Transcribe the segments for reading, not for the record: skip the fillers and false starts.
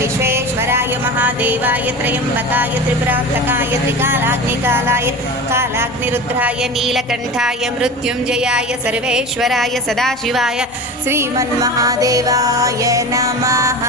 विश्वेश्वराय महादेवाय त्र्यम्बकाय त्रिपुरान्तकाय त्रिकालाग्निकालाय कालाग्निरुद्राय नीलकण्ठाय मृत्युञ्जयाय सर्वेश्वराय सदाशिवाय श्रीमन्महादेवाय नमः।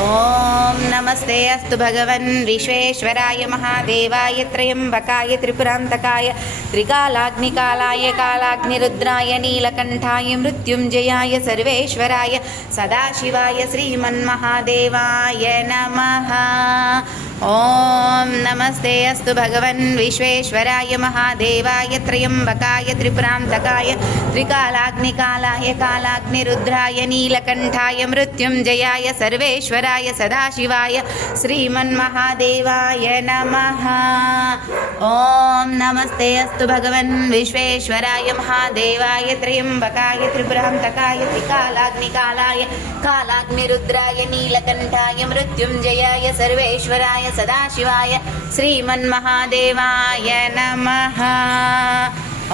ओम नमस्ते अस्तु भगवन् विश्वेश्वराय महादेवाय त्र्यम्बकाय त्रिपुरान्तकाय त्रिकालाग्निकालाय कालाग्निरुद्राय नीलकण्ठाय मृत्युञ्जयाय सर्वेश्वराय सदाशिवाय श्रीमन्महादेवाय नमः। ओम नमस्ते अस्तु भगवन् विश्वेश्वराय महादेवाय त्र्यम्बकाय त्रिपुरान्तकाय त्रिकालाग्निकालाय कालाग्निरुद्राय नीलकण्ठाय मृत्युञ्जयाय सर्वेश्वराय सदाशिवाय श्रीमन्महादेवाय नमः। ओम नमस्ते अस्तु भगवन् विश्वेश्वराय महादेवाय त्र्यम्बकाय त्रिपुरान्तकाय त्रिकालाग्निकालाय कालाग्निरुद्राय नीलकण्ठाय मृत्युञ्जयाय सर्वेश्वराय सदाशिवाय श्रीमन्महादेवाय नमः।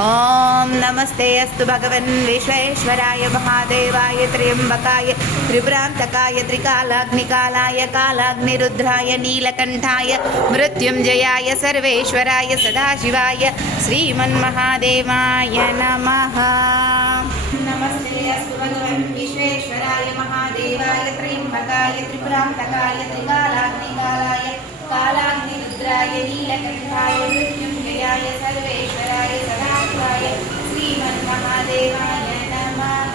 ओम नमस्ते अस्तु भगवन् विश्वेश्वराय महादेवाय त्र्यम्बकाय त्रिपुरान्तकाय त्रिकालाग्निकालाय कालाग्निरुद्राय नीलकण्ठाय मृत्युञ्जयाय सर्वेश्वराय सदाशिवाय श्रीमन्महादेवाय नमः। नमस्ते अस्तु भगवन् विश्वेश्वराय महादेवाय त्र्यम्बकाय त्रिपुरान्तकाय त्रिकालाग्निकालाय कालाग्निरुद्राय नीलकण्ठाय मृत्युञ्जयाय सर्वेश्वराय सदाशिवाय श्रीमन्महादेवाय नमः।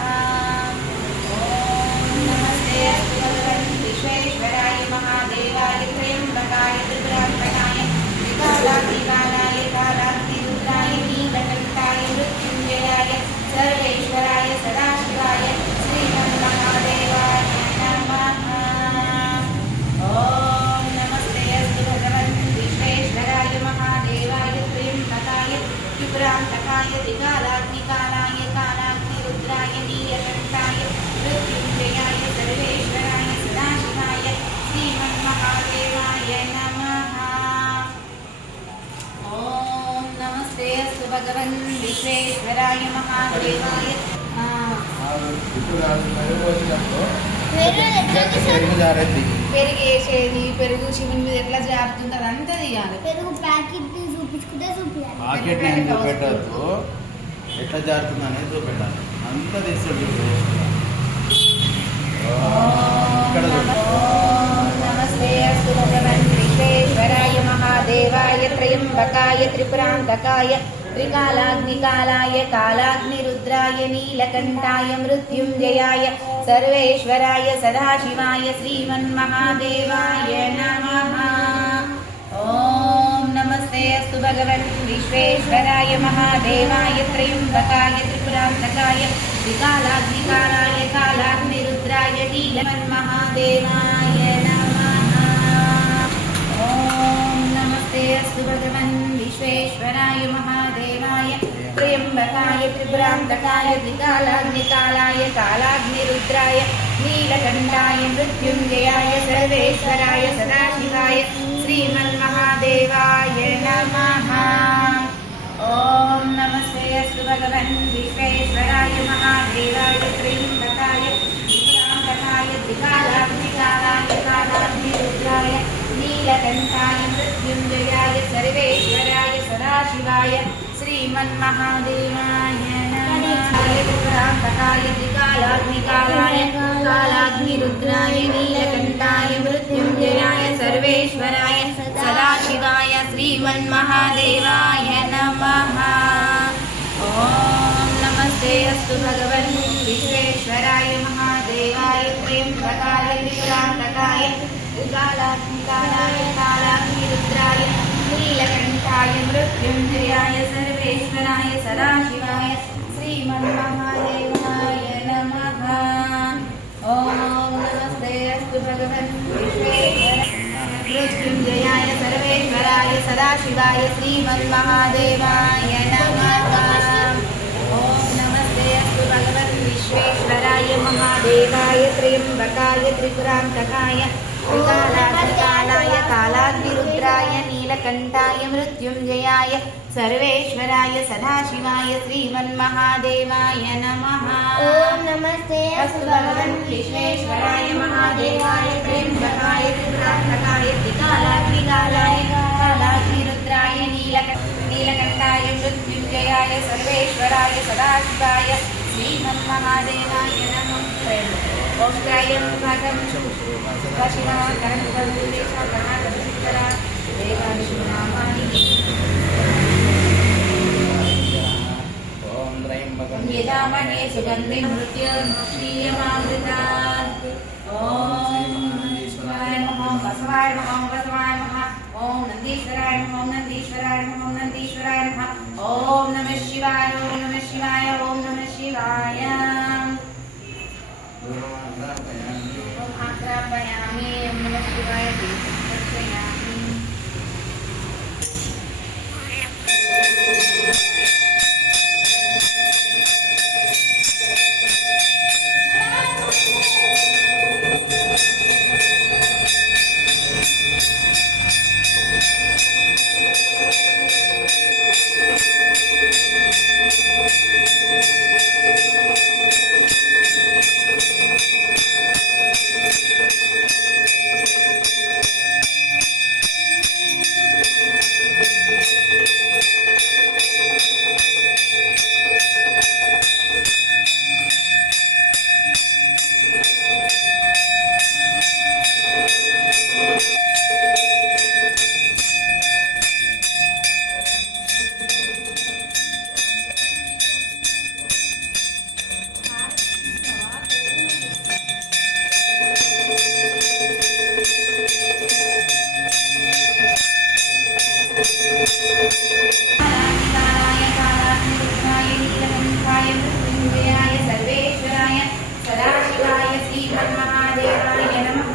ओम नमस्ते अस्तु भगवन् विश्वेश्वराय महादेवाय त्र्यम्बकाय त्रिपुरान्तकाय त्रिकालाग्निकालाय कालाग्निरुद्राय नीलकण्ठाय मृत्युञ्जयाय सर्वेश्वराय सदाशिवाय श्रीमन्महादेवाय नमः। ओम नमस्ते अस्तु भगवन् विश्वेश्वराय महादेवाय त्र्यम्बकाय त्रिपुरान्तकाय त्रिकालाग्निकालाय कालाग्निरुद्राय नीलकण्ठाय मृत्युञ्जयाय सर्वेश्वराय सदाशिवाय श्रीमन्महादेवाय नमः। ओम नमस्ते अस्तु भगवन् विश्वेश्वराय महादेवाय పెరిగేసేది పెరుగు శివుని మీద ఎట్లా జారుతుందో అదంతా తీయాలి. పెరుగు ప్యాకెట్ చూపించుకుంటే చూపించాలి. ప్యాకెట్ నేను చూపెట్టద్దు, ఎట్లా జారుతుంది అనేది చూపెట్టాలి. అంతా తీస్తాడు. నమస్తే అస్తు భగవన్ విశ్వేశ్వరాయ మహాదేవాయ త్రయంబకాయ త్రిపురాంతకాయ त्रिकालाग्निकालाय कालाग्निरुद्राय नीलकण्ठाय मृत्युञ्जयाय सर्वेश्वराय सदाशिवाय श्रीमन्महादेवाय नमः। ओम नमस्ते अस्तु भगवन् विश्वेश्वराय महादेवाय त्र्यम्बकाय त्रिपुरान्तकाय त्रिकालाग्निकालाय कालाग्निरुद्राय नीलकण्ठाय नमः। ओम नमस्ते अस्तु भगवन् विश्वेश्वराय महादेवाय त्र्यम्बकाय त्रिपुरान्तकाय त्रिकालाग्निकालाय कालाग्निरुद्राय नीलकण्ठाय मृत्युञ्जयाय सर्वेश्वराय सदाशिवाय श्रीमन्महादेवाय नमः। ओम नमस्ते अस्तु भगवन् विश्वेश्वराय महादेवाय त्र्यम्बकाय त्रिपुरान्तकाय त्रिकालाग्निकालाय कालाग्निरुद्राय नीलकण्ठाय मृत्युञ्जयाय सर्वेश्वराय सदाशिवाय श्रीमन्महादेवाय नमः। त्रिपुरान्तकाय त्रिकालाग्निकालाय कालाग्निरुद्राय नीलकण्ठाय मृत्युञ्जयाय सर्वेश्वराय सदाशिवाय श्रीमन्महादेवाय नमः। ओम नमस्ते अस्तु भगवन् विश्वेश्वराय महादेवाय त्र्यम्बकाय त्रिपुरान्तकाय त्रिकालाग्निकालाय कालाग्निरुद्राय नीलकण्ठाय मृत्युञ्जयाय सर्वेश्वराय सदाशिवाय श्रीमन्महादेवाय नमः। ओम नमस्ते अस्तु भगवन् मृत्युञ्जयाय सर्वेश्वराय सदाशिवाय श्रीमन्महादेवाय नमः। ओम नमस्ते अस्तु भगवन् विश्वेश्वराय महादेवाय त्र्यम्बकाय त्रिपुरान्तकाय त्रिकालाग्निकालाय कालाग्निरुद्राय नील नीलकण्ठाय मृत्युञ्जयाय सर्वेश्वराय सदाशिवाय श्रीमन्महादेवाय नमः। ओम नमस्ते अस्तु भगवन् विश्वेश्वराय महादेवाय त्र्यम्बकाय त्रिपुरान्तकाय त्रिकालाग्निकालाय कालाग्निरुद्राय नीलकण्ठाय मृत्युञ्जयाय सर्वेश्वराय सदाशिवाय श्रीमन्महादेवाय नमः। ओष्ठायं भगं शिवाकरण्डुलेशकर्णाकरसिद्धरा देवादिनामानि ओम त्र्यम्बकं यजामहे सुगन्धिं मृत्युर्मुक्षीयमामृतात्। ॐ शिवाय नमः बसवाय नमः बसवाय नमः। ॐ नन्दीश्वराय नमः नन्दीश्वराय नमः नन्दीश्वराय नमः। ॐ नमः शिवाय ॐ नमः शिवाय ॐ नमः शिवाय। आग्रापयामि ॐ नमः शिवाय दर्शयामि। सर्वेश्वराय सदाशिवाय श्रीमन्महादेवाय नमः।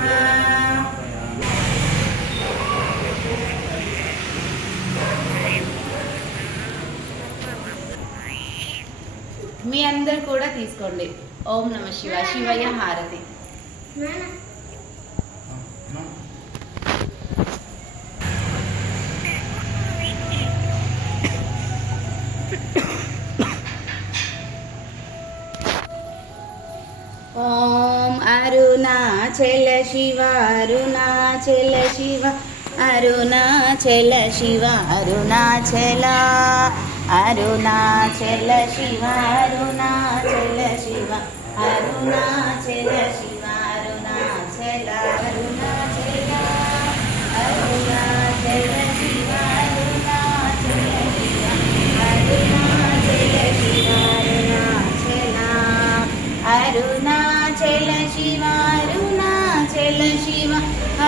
మీ అందరు కూడా తీసుకోండి. ఓం నమ శివ శివయ్య హారతి. ఓం అరుణాచల శివ అరుణాచల శివ అరుణాచల శివ అరుణాచల అరుణాచల శివ అరుణాచల శివ అరుణాచల శివ అరుణాచల అరుణాచల అరుణాచల శివ అరుణాచల శివ అరుణాచల శివ అరుణాచల శివ అరుణాచల శివ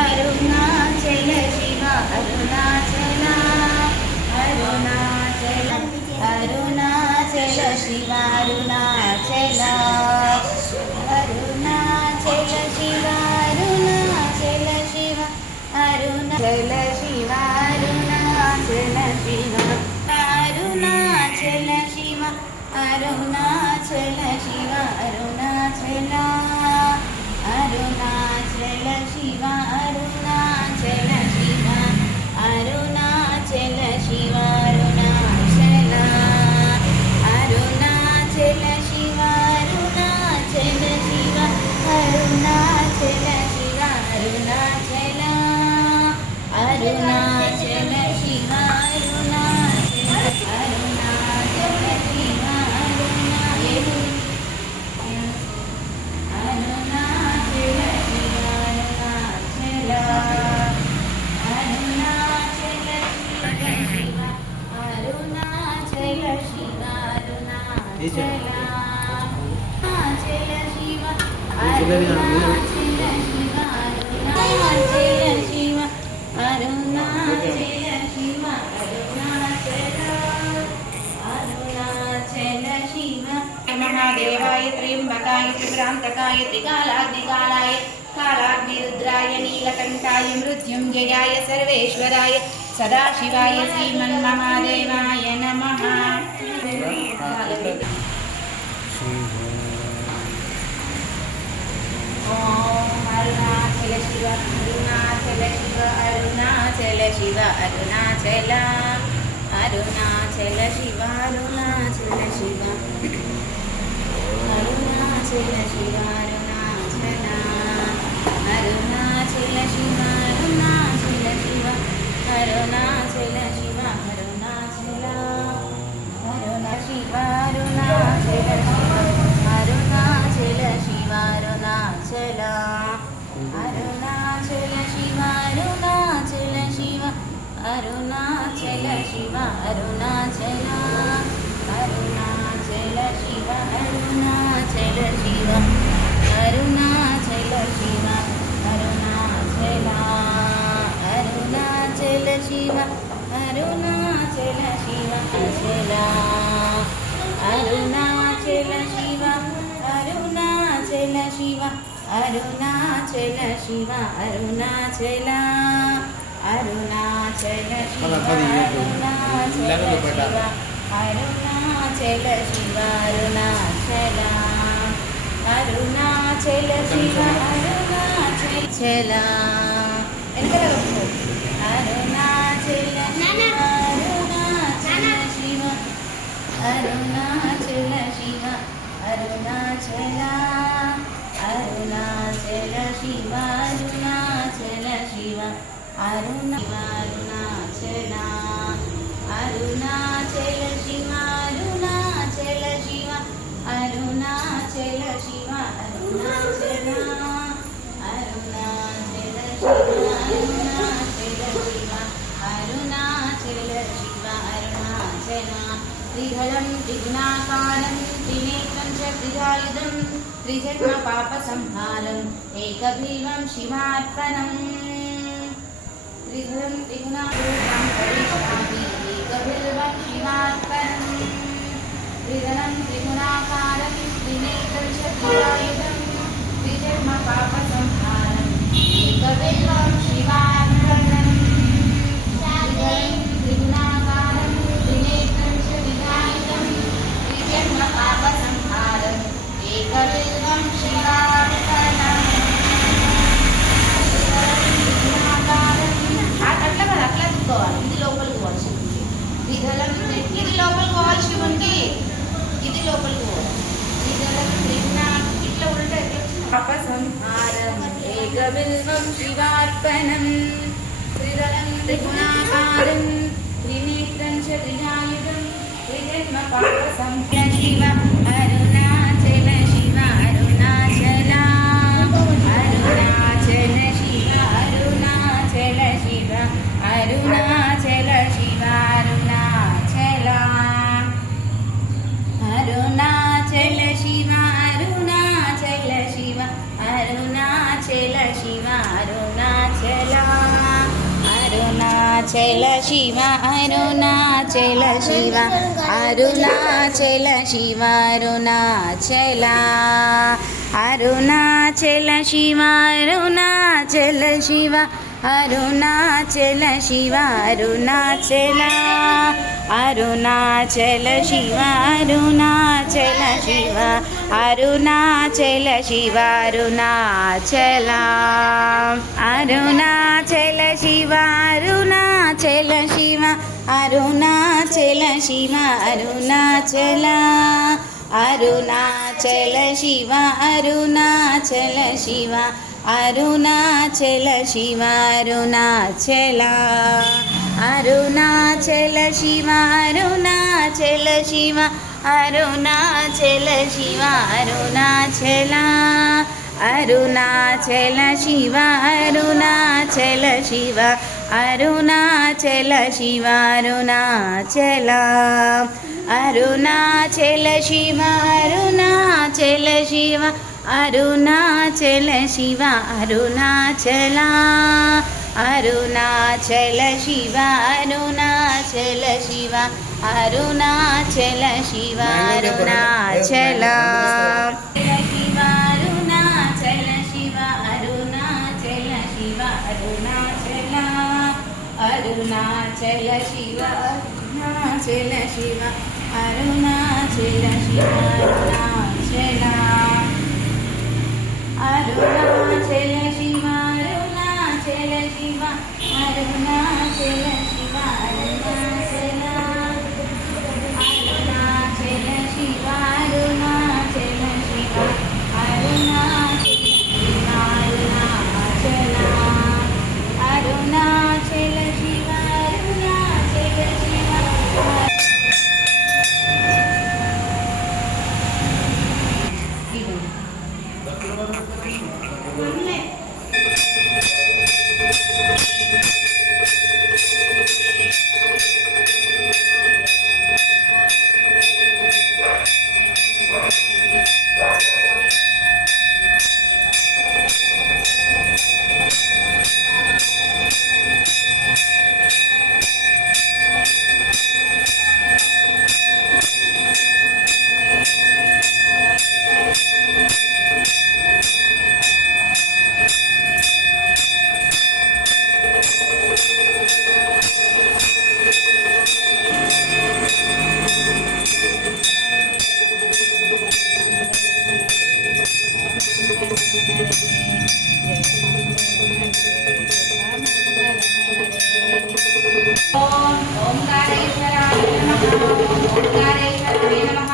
అరుణాచల శివ అరుణాచల అరుణాచల అరుణాచల శివ అరుణాచల అరుణాచల శివ అరుణాచల శివ అరుణాచల శివ అరుణాచల శివ అరుణాచల శివ అరుణాచల శివ అరుణాచల అరుణాచల శివ అరుణాచల శివ అరుణాచల శివ అరుణాచల అరుణాచల శివ అరుణాచల శివ అరుణాచల శివ అరుణాచల అరుణాచల శివ అరుణాచల శివ महादेवाय त्र्यम्बकाय त्रिपुरान्तकाय त्रिकालाग्निकालाय कालाग्निरुद्राय नीलकण्ठाय मृत्युञ्जयाय सर्वेश्वराय सदाशिवाय श्रीमन्महादेवाय नमः। ओम अरुणाचल शिव अरुणाचल शिव अरुणाचल शिव अरुणाचल अरुणाचल शिव अरुणाचल शिव अरुणाचल शिव अरुणाचल अरुणाचल शिव अरुणाचल शिव अरुणाचल शिव अरुणाचल अरुणा शिव अरुणाचल शिव अरुणाचल शिव अरुणाचल अरुणाचल शिव अरुणाचल शिव अरुणाचल शिव अरुणाचल अरुणाचल शिव अरुणाचल शिव अरुणाचल शिव अरुणाचल अरुणाचल शिव अरुणाचल शिव अरुणाचल शिव अरुणाचल शिव अरुणाचल शिव अरुणाचल अरुणाचल शिव अरुणाचल शिव अरुणाचल अरुणाचल शिव अरुणाचल अरुणाचल शिव अरुणाचल शिव अरुणाचल अरुणाचल शिव अरुणाचल शिव अरुणाचल अरुणाचल शिव अरुणाचल शिव अरुणाचल शिव अरुणाचल अरुणाचल शिव अरुणाचल शिव अरुणाचल त्रिहलं त्रिगुणाकारं त्रिनेत्रं च त्रिधायुधं त्रिजन्म पापसंहारम् एकबिल्वं शिवार्पणम् त्रिधरं त्रिगुणारूपं करिष्यामि एकबिल्वं शिवार्पणम् त्रिधरं त्रिगुणाकारं त्रिनेत्रं च त्रिधायुधं त्रिजन्म पापसंहारम् एकबिल्वं शिवार्पणम् त्रिधरं त्रिगुणाकारं त्रिनेत्रं च त्रिधायुधं त्रिजन्म पापसंहारम् एकबिल्वं शिवार्पणम् అట్లా కదా అట్లా తీసుకోవాలి ఇది లోపలికి పోవాలి శివునికి త్రిదళం ఇది లోపలికి పోవాలి శివునికి ఇది లోపలికి పోవాలి త్రిదళం త్రిగుణ ఇట్లా ఉల్టా పాపసంహారం ఏకబిల్వం శివార్పణం త్రిదళం త్రిగుణాకారం త్రినేత్రం చ త్రిజాయుధం త్రిజన్మ పాపసంహారం శివ అరుణాచల శివ అరుణాచల అరుణాచల శివ అరుణాచల శివ అరుణాచల శివ అరుణాచల అరుణాచల శివ అరుణాచల శివ అరుణాచల శివ అరుణాచల అరుణాచల శివ అరుణాచల శివ అరుణాచల శివ అరుణాచల అరుణాచల శివ అరుణాచల శివ అరుణాచల శివ అరుణాచల అరుణాచల శివ అరుణాచల శివ అరుణాచల శివ అరుణాచల అరుణాచల శివ అరుణాచల శివ అరుణాచల శివ అరుణాచల అరుణాచల శివ అరుణాచల శివ అరుణాచల శివ అరుణాచల అరుణాచల శివ అరుణాచల శివ అరుణాచల శివ అరుణాచల అరుణాచల శివ అరుణాచల శివ అరుణాచల శివ అరుణాచల అరుణాచల శివ అరుణాచల శివ అరుణాచల శివ అరుణాచల అరుణాచల శివ అరుణాచల శివ అరుణాచల శివ అరుణాచల శివ అరుణాచల శివ అరుణాచల శివ అరుణాచల అరుణాచల శివ అరుణాచల శివ అరుణాచల శివ అరుణాచల అరుణాచల శివ అరుణాచల శివ ओंकारेश्वराय नमः ओंकारेश्वराय नमः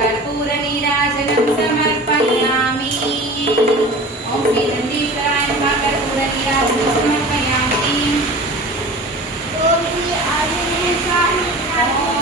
कर्पूरनीराजनं समर्पयामि ओम श्री नंदीश्वराय नमः कर्पूरनीराजनं समर्पयामि ओम श्री आदिनाथाय नमः